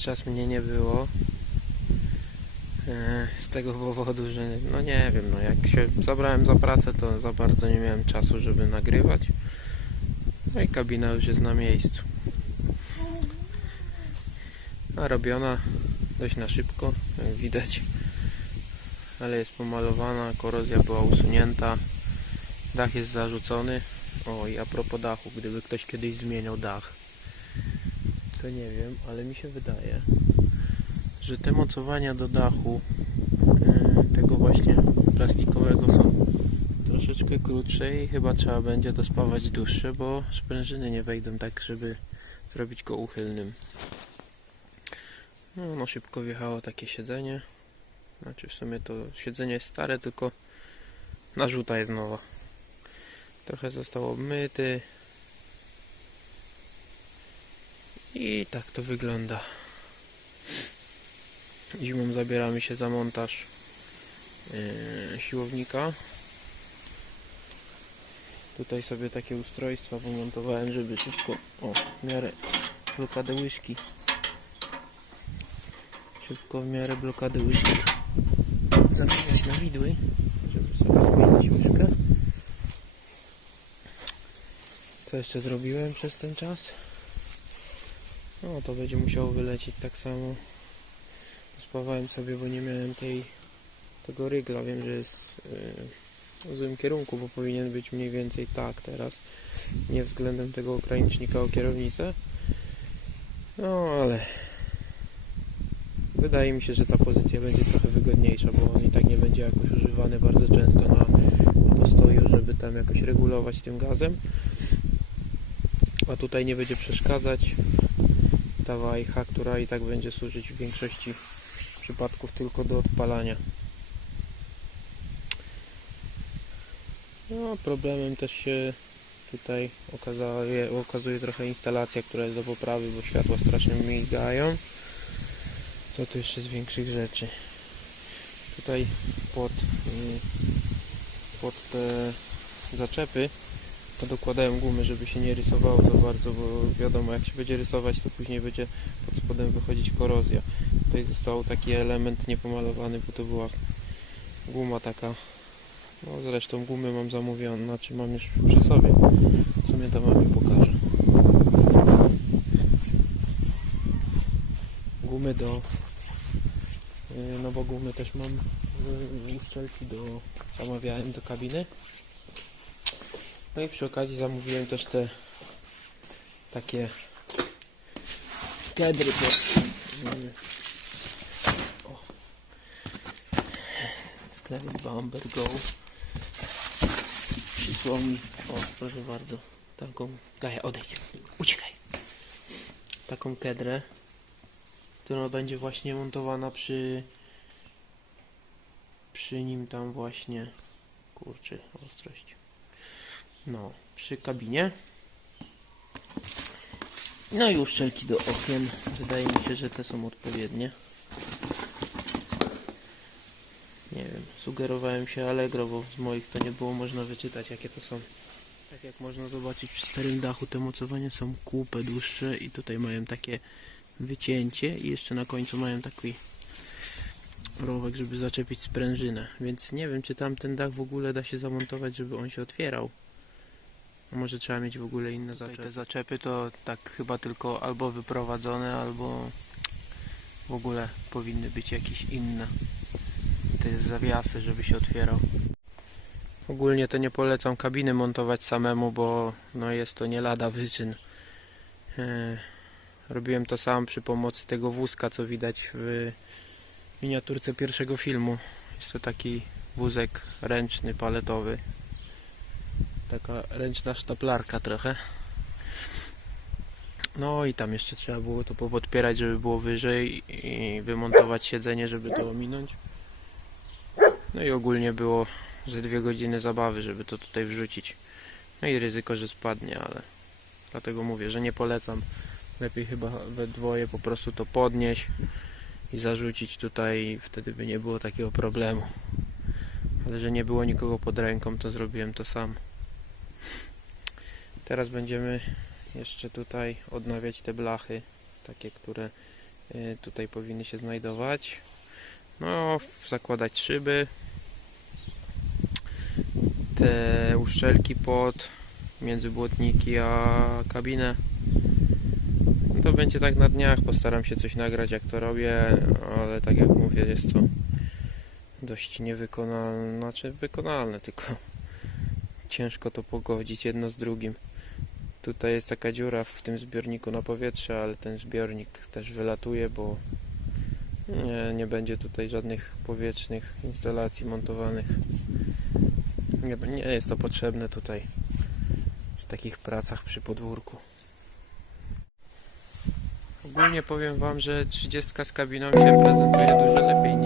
czas mnie nie było. E, Z tego powodu, że no nie wiem, no jak się zabrałem za pracę, to za bardzo nie miałem czasu, żeby nagrywać. No i kabina już jest na miejscu. A robiona dość na szybko, jak widać. Ale jest pomalowana, korozja była usunięta. Dach jest zarzucony. O i a propos dachu, gdyby ktoś kiedyś zmieniał dach, to nie wiem, ale mi się wydaje, że te mocowania do dachu e, tego właśnie plastikowego są troszeczkę krótsze i chyba trzeba będzie dospawać dłuższe, bo sprężyny nie wejdą tak, żeby zrobić go uchylnym. No, no szybko wjechało takie siedzenie. Znaczy w sumie to siedzenie jest stare, tylko narzuta jest nowa. Trochę został obmyty. I tak to wygląda. Zimą zabieramy się za montaż yy, siłownika. Tutaj sobie takie ustrojstwa wymontowałem, żeby szybko, o, w miarę blokady łyżki. Szybko w miarę blokady łyżki zamieniać na widły, żeby sobie zmienić łyżkę. Co jeszcze zrobiłem przez ten czas? No to będzie musiało wylecieć tak samo. Spawałem sobie, bo nie miałem tej tego rygla. Wiem, że jest yy, w złym kierunku, bo powinien być mniej więcej tak teraz. Nie względem tego ogranicznika o kierownicę. No ale wydaje mi się, że ta pozycja będzie trochę wygodniejsza, bo on i tak nie będzie jakoś używany bardzo często na postoju, żeby tam jakoś regulować tym gazem a tutaj nie będzie przeszkadzać ta wajcha, która i tak będzie służyć w większości przypadków tylko do odpalania. No, problemem też się tutaj okazuje, okazuje trochę instalacja, która jest do poprawy, bo światła strasznie migają. Co tu jeszcze z większych rzeczy? Tutaj pod, mm, pod te zaczepy dokładają gumy, żeby się nie rysowało za bardzo, bo wiadomo, jak się będzie rysować, to później będzie pod spodem wychodzić korozja. Tutaj został taki element niepomalowany, bo to była guma taka. No zresztą gumy mam zamówione, znaczy mam już przy sobie. Co mnie to mamie pokaże. Gumy do... yy, No bo gumy też mam yy, uszczelki do... Zamawiałem do kabiny. No i przy okazji zamówiłem też te takie kedry pod o, sklep Bumber Go. Przysłał mi o proszę bardzo. Taką Gaja odejdź. Uciekaj. Taką kedrę która będzie właśnie montowana przy przy nim tam właśnie. Kurczy ostrość no, przy kabinie. No i uszczelki do okien. Wydaje mi się, że te są odpowiednie. Nie wiem, sugerowałem się Allegro, bo z moich to nie było można wyczytać jakie to są. Tak jak można zobaczyć przy starym dachu te mocowania są kupę dłuższe i tutaj mają takie wycięcie i jeszcze na końcu mają taki rowek, żeby zaczepić sprężynę. Więc nie wiem, czy tamten dach w ogóle da się zamontować, żeby on się otwierał. Może trzeba mieć w ogóle inne zaczepy. Te zaczepy to tak chyba tylko albo wyprowadzone, albo w ogóle powinny być jakieś inne. Te zawiasy, żeby się otwierał. Ogólnie to nie polecam kabiny montować samemu, bo no jest to nie lada wyczyn. E, Robiłem to sam przy pomocy tego wózka, co widać w miniaturce pierwszego filmu. Jest to taki wózek ręczny, paletowy, taka ręczna sztaplarka trochę. No i tam jeszcze trzeba było to podpierać, żeby było wyżej i wymontować siedzenie, żeby to ominąć. No i ogólnie było ze dwie godziny zabawy, żeby to tutaj wrzucić. No i ryzyko, że spadnie, ale dlatego mówię, że nie polecam. Lepiej chyba we dwoje po prostu to podnieść i zarzucić tutaj wtedy by nie było takiego problemu. Ale że nie było nikogo pod ręką, to zrobiłem to sam. Teraz będziemy jeszcze tutaj odnawiać te blachy, takie, które y, tutaj powinny się znajdować. No, zakładać szyby, te uszczelki pod między błotniki a kabinę. No To będzie tak na dniach, postaram się coś nagrać jak to robię, ale tak jak mówię jest to dość niewykonalne, znaczy wykonalne, tylko ciężko to pogodzić jedno z drugim. Tutaj jest taka dziura w tym zbiorniku na powietrze, ale ten zbiornik też wylatuje, bo nie, nie będzie tutaj żadnych powietrznych instalacji montowanych. Nie, nie jest to potrzebne tutaj w takich pracach przy podwórku. Ogólnie powiem Wam, że 30 z kabiną się prezentuje dużo lepiej